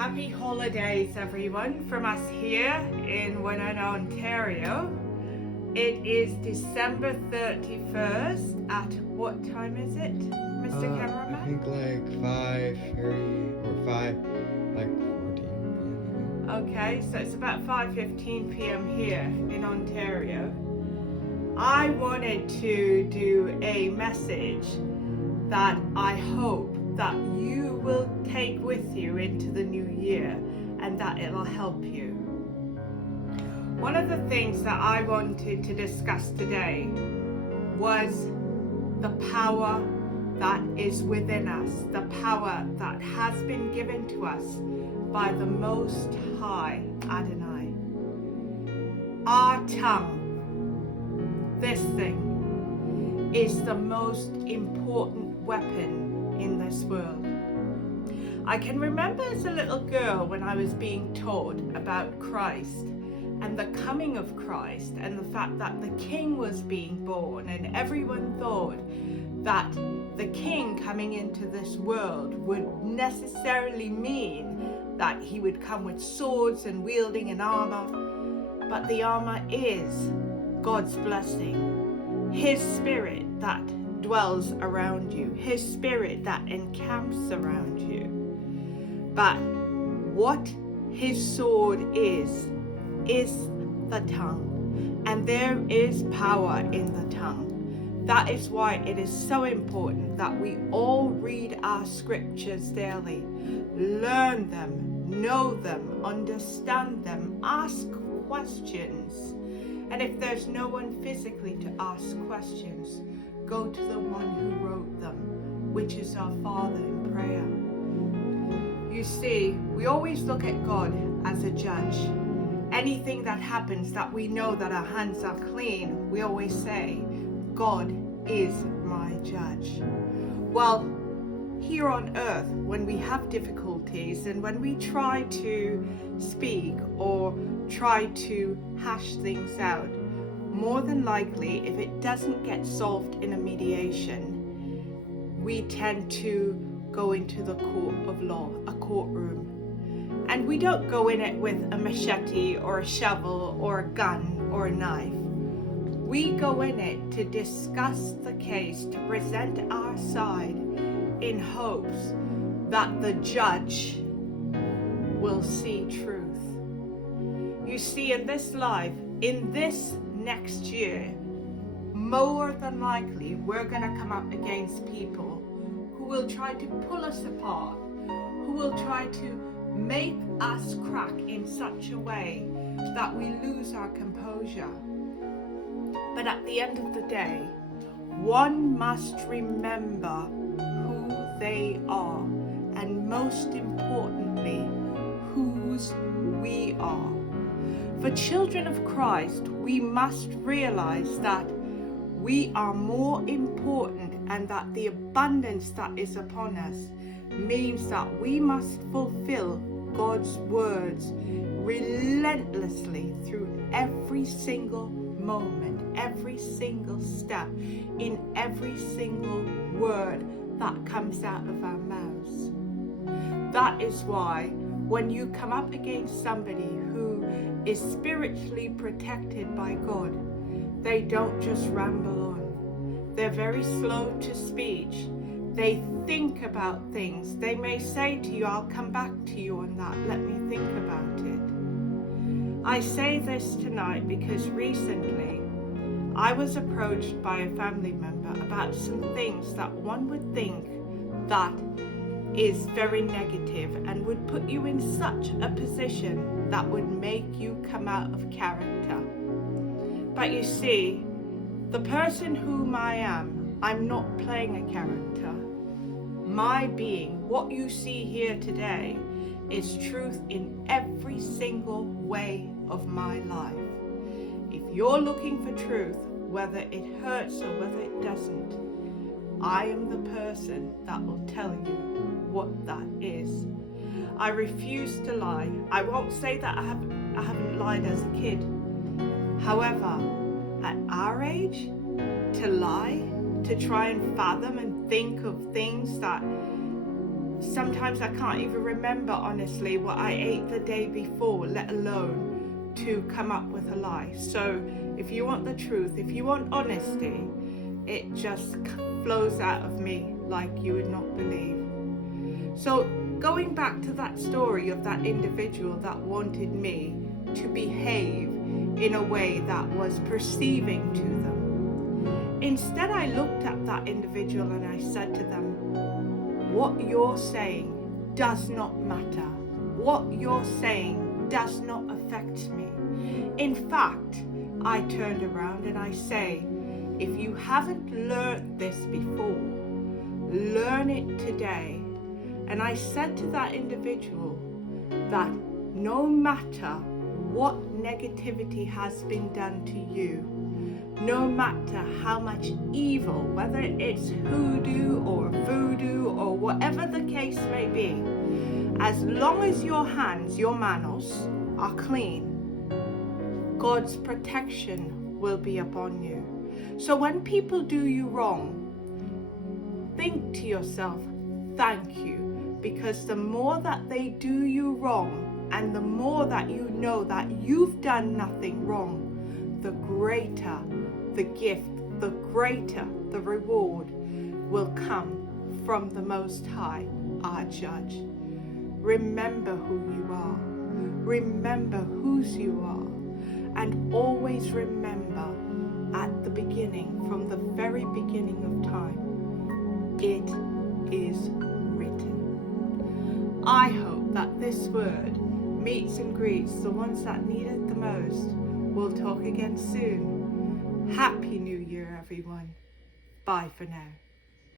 Happy holidays, everyone, from us here in Winona, Ontario. It is December 31st at what time is it, Mr. Cameraman? I think like 5:30 or 14 p.m. Okay, so it's about 5:15 p.m. here in Ontario. I wanted to do a message that I hope that you will take with you into the new year and that it'll help you. One of the things that I wanted to discuss today was the power that is within us, the power that has been given to us by the Most High Adonai. Our tongue, this thing, is the most important weapon in this world. I can remember as a little girl when I was being taught about Christ and the coming of Christ and the fact that the King was being born, and everyone thought that the King coming into this world would necessarily mean that he would come with swords and wielding an armor, but the armor is God's blessing, His Spirit that dwells around you, His Spirit that encamps around you. But what His sword is the tongue, and there is power in the tongue. That is why it is so important that we all read our scriptures daily, learn them, know them, understand them, ask questions, and if there's no one physically to ask questions, go to the one who wrote them, which is our Father in prayer. You see, we always look at God as a judge. Anything that happens that we know that our hands are clean, we always say, God is my judge. Well, here on earth, when we have difficulties and when we try to speak or try to hash things out, more than likely, if it doesn't get solved in a mediation, we tend to go into the court of law, a courtroom. And we don't go in it with a machete or a shovel or a gun or a knife. We go in it to discuss the case, to present our side in hopes that the judge will see truth. You see, in this life, in this next year, more than likely, we're going to come up against people who will try to pull us apart, who will try to make us crack in such a way that we lose our composure. But at the end of the day, one must remember who they are, and most importantly, whose we are. For children of Christ, we must realize that we are more important, and that the abundance that is upon us means that we must fulfill God's words relentlessly through every single moment, every single step, in every single word that comes out of our mouths. That is why when you come up against somebody who is spiritually protected by God, they don't just ramble on. They're very slow to speech. They think about things. They may say to you, I'll come back to you on that. Let me think about it. I say this tonight because recently I was approached by a family member about some things that one would think that is very negative and would put you in such a position that would make you come out of character. But you see, the person whom I am, I'm not playing a character. My being, what you see here today, is truth in every single way of my life. If you're looking for truth, whether it hurts or whether it doesn't, I am the person that will tell you what that is. I refuse to lie. I won't say that I haven't lied as a kid. However, at our age, to lie, to try and fathom and think of things that Sometimes I can't even remember honestly what I ate the day before, let alone to come up with a lie. So if you want the truth, if you want honesty, it just flows out of me like you would not believe. So going back to that story of that individual that wanted me to behave in a way that was perceiving to them, instead I looked at that individual and I said to them, what you're saying does not matter. What you're saying does not affect me. In fact, I turned around and I say, if you haven't learned this before, learn it today. And I said to that individual that no matter what negativity has been done to you, no matter how much evil, whether it's hoodoo or voodoo or whatever the case may be, as long as your hands, your manos, are clean, God's protection will be upon you. So when people do you wrong, think to yourself, thank you, because the more that they do you wrong and the more that you know that you've done nothing wrong, the greater the gift, the greater the reward will come from the Most High, our Judge. Remember who you are. Remember whose you are. And always remember at the beginning, from the very beginning of time, it is written. I hope that this word meets and greets the ones that need it the most. We'll talk again soon. Happy New Year, everyone. Bye for now.